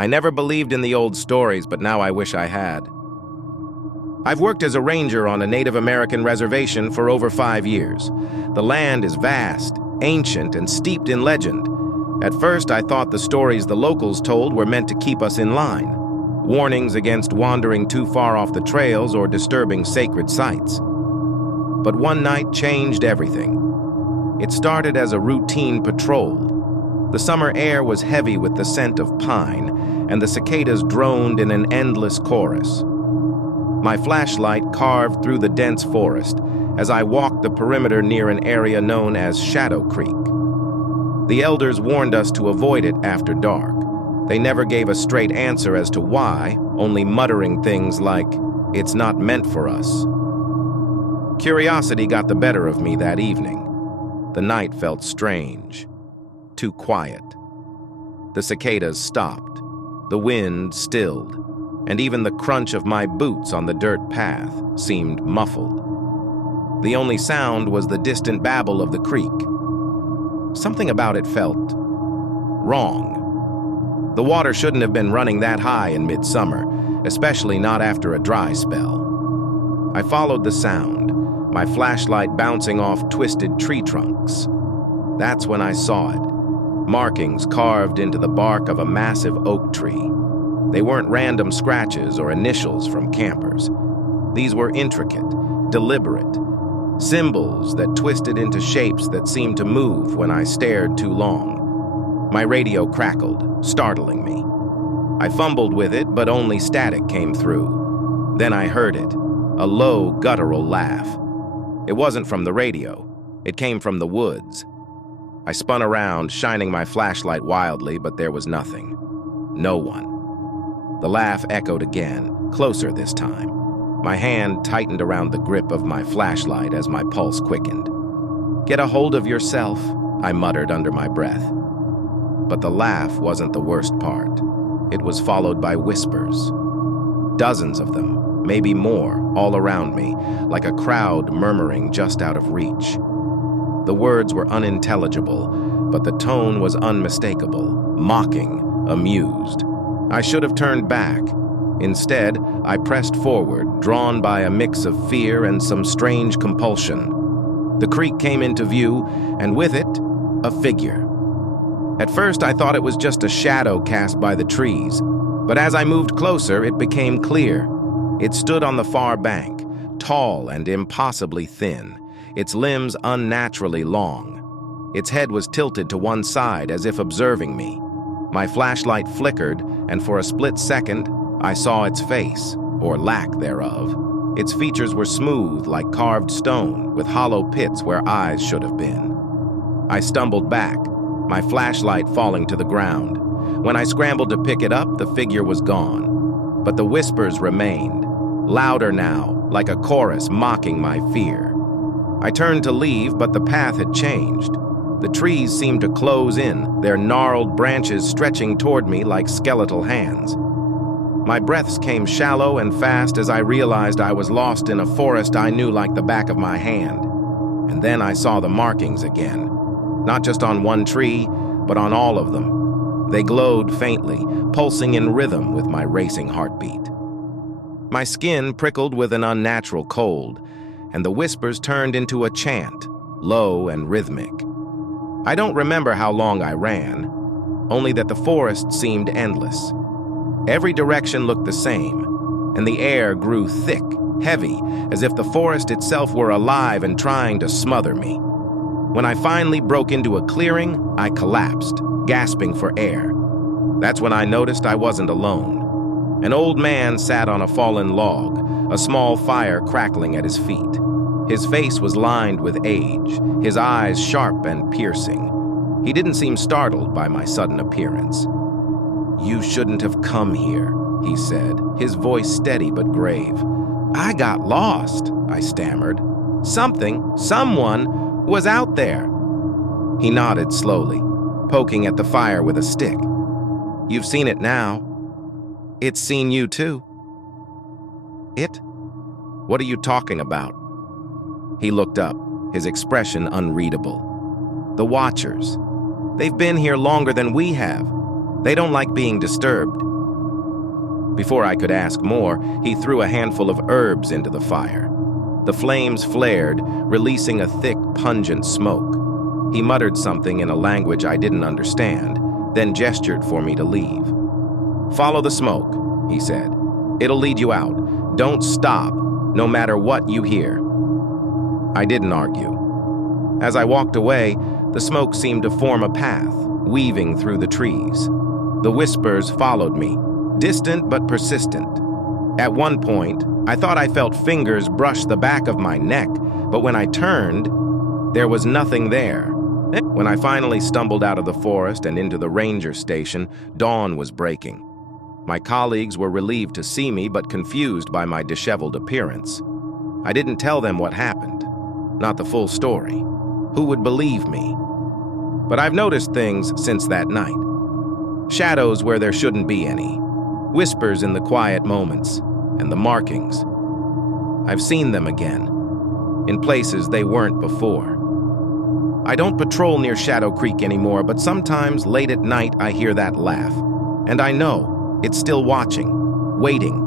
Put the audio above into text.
I never believed in the old stories, but now I wish I had. I've worked as a ranger on a Native American reservation for over 5 years. The land is vast, ancient, and steeped in legend. At first, I thought the stories the locals told were meant to keep us in line. Warnings against wandering too far off the trails or disturbing sacred sites. But one night changed everything. It started as a routine patrol. The summer air was heavy with the scent of pine, and the cicadas droned in an endless chorus. My flashlight carved through the dense forest as I walked the perimeter near an area known as Shadow Creek. The elders warned us to avoid it after dark. They never gave a straight answer as to why, only muttering things like, "It's not meant for us." Curiosity got the better of me that evening. The night felt strange, too quiet. The cicadas stopped, the wind stilled, and even the crunch of my boots on the dirt path seemed muffled. The only sound was the distant babble of the creek. Something about it felt wrong. The water shouldn't have been running that high in midsummer, especially not after a dry spell. I followed the sound, my flashlight bouncing off twisted tree trunks. That's when I saw it. Markings carved into the bark of a massive oak tree. They weren't random scratches or initials from campers. These were intricate, deliberate, symbols that twisted into shapes that seemed to move when I stared too long. My radio crackled, startling me. I fumbled with it, but only static came through. Then I heard it, a low, guttural laugh. It wasn't from the radio. It came from the woods. I spun around, shining my flashlight wildly, but there was nothing. No one. The laugh echoed again, closer this time. My hand tightened around the grip of my flashlight as my pulse quickened. "Get a hold of yourself," I muttered under my breath. But the laugh wasn't the worst part. It was followed by whispers. Dozens of them, maybe more, all around me, like a crowd murmuring just out of reach. The words were unintelligible, but the tone was unmistakable, mocking, amused. I should have turned back. Instead, I pressed forward, drawn by a mix of fear and some strange compulsion. The creek came into view, and with it, a figure. At first, I thought it was just a shadow cast by the trees, but as I moved closer, it became clear. It stood on the far bank, tall and impossibly thin, its limbs unnaturally long. Its head was tilted to one side as if observing me. My flashlight flickered, and for a split second, I saw its face, or lack thereof. Its features were smooth like carved stone, with hollow pits where eyes should have been. I stumbled back, my flashlight falling to the ground. When I scrambled to pick it up, the figure was gone. But the whispers remained, louder now, like a chorus mocking my fear. I turned to leave, but the path had changed. The trees seemed to close in, their gnarled branches stretching toward me like skeletal hands. My breaths came shallow and fast as I realized I was lost in a forest I knew like the back of my hand. And then I saw the markings again, not just on one tree, but on all of them. They glowed faintly, pulsing in rhythm with my racing heartbeat. My skin prickled with an unnatural cold, and the whispers turned into a chant, low and rhythmic. I don't remember how long I ran, only that the forest seemed endless. Every direction looked the same, and the air grew thick, heavy, as if the forest itself were alive and trying to smother me. When I finally broke into a clearing, I collapsed, gasping for air. That's when I noticed I wasn't alone. An old man sat on a fallen log, a small fire crackling at his feet. His face was lined with age, his eyes sharp and piercing. He didn't seem startled by my sudden appearance. "You shouldn't have come here," he said, his voice steady but grave. "I got lost," I stammered. Someone was out there." He nodded slowly, poking at the fire with a stick. "You've seen it now. It's seen you too." "It? What are you talking about?" He looked up, his expression unreadable. "The Watchers. They've been here longer than we have. They don't like being disturbed. Before I could ask more, he threw a handful of herbs into the fire. The flames flared, releasing a thick, pungent smoke. He muttered something in a language I didn't understand, then gestured for me to leave. "Follow the smoke," he said. "It'll lead you out. Don't stop, no matter what you hear." I didn't argue. As I walked away, the smoke seemed to form a path, weaving through the trees. The whispers followed me, distant but persistent. At one point, I thought I felt fingers brush the back of my neck, but when I turned, there was nothing there. When I finally stumbled out of the forest and into the ranger station, dawn was breaking. My colleagues were relieved to see me, but confused by my disheveled appearance. I didn't tell them what happened, not the full story. Who would believe me? But I've noticed things since that night. Shadows where there shouldn't be any. Whispers in the quiet moments, and the markings. I've seen them again, in places they weren't before. I don't patrol near Shadow Creek anymore, but sometimes late at night I hear that laugh. And I know it's still watching, waiting,